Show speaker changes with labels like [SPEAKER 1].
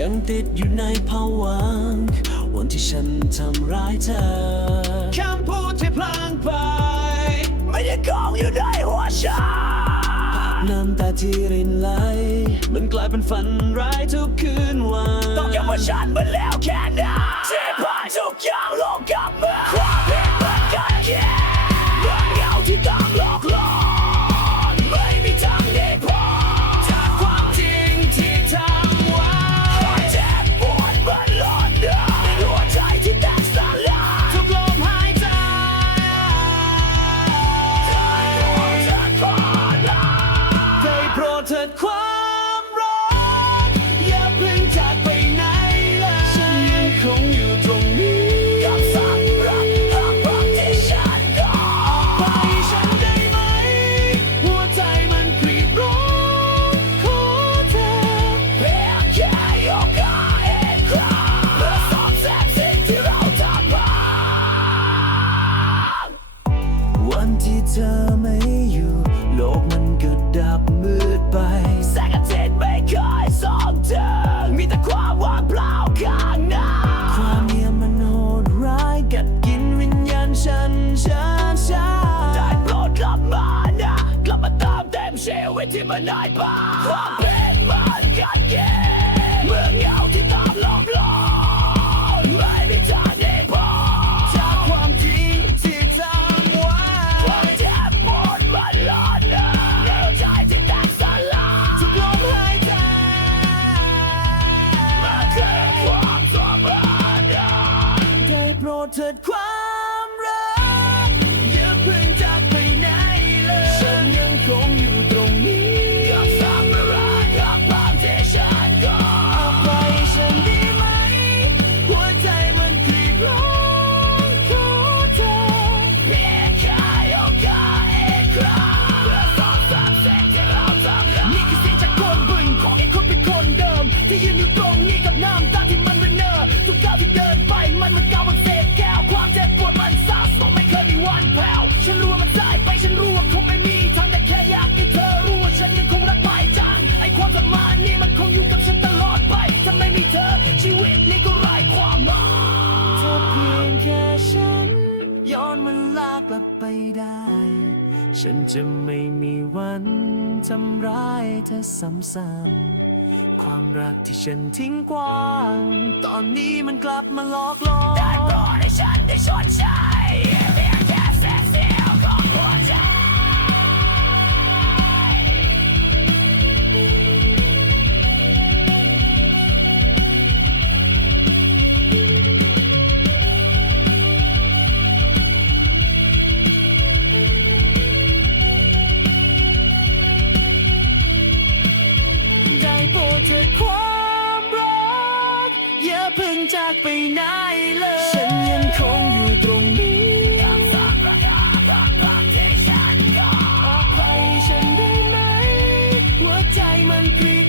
[SPEAKER 1] ยังติดอยู่ในภาวะวันที่ฉันทำร้ายเธอ
[SPEAKER 2] คำพูดที่พลางไป
[SPEAKER 1] ไม่ได้กองอยู่ในหัวฉันน้ำตาที่รินไหล
[SPEAKER 2] มันกลายเป็นฝันร้ายทุกคืนวัน
[SPEAKER 1] ต้องยอมว่าฉันมันแล้วแค่ไหนที่พานทุกอย่างลงกับมือ วยที่มันได้บ้า
[SPEAKER 2] ความเป็นมันกัด
[SPEAKER 1] แย่เมืองเงาที่ตามหลอหลอนไม่มีทางได้พอ
[SPEAKER 2] จากความจริงที่ทำไว้
[SPEAKER 1] ความเจ็บปวดมันร้อนเนื้อใจที่แตกสลาย
[SPEAKER 2] ทุกลมหายใจ
[SPEAKER 1] มันคือความทรมาน
[SPEAKER 2] ได้โปรดเถิดความากลั
[SPEAKER 1] บ
[SPEAKER 2] ไปได้ ฉันจะไม่มีวันทำร้ายเธอซ้ำซ้ำความรักที่ฉันทิ้งกว้าง ตอนนี้มันกลับมาหลอกลวง
[SPEAKER 1] ได้โปรดให้ฉันได้ชดใช้ จากไปไหนเลย ฉันยังค
[SPEAKER 2] งอยู่ตรงนี้ออไปฉันได้ไหม หัวใจมันปรีด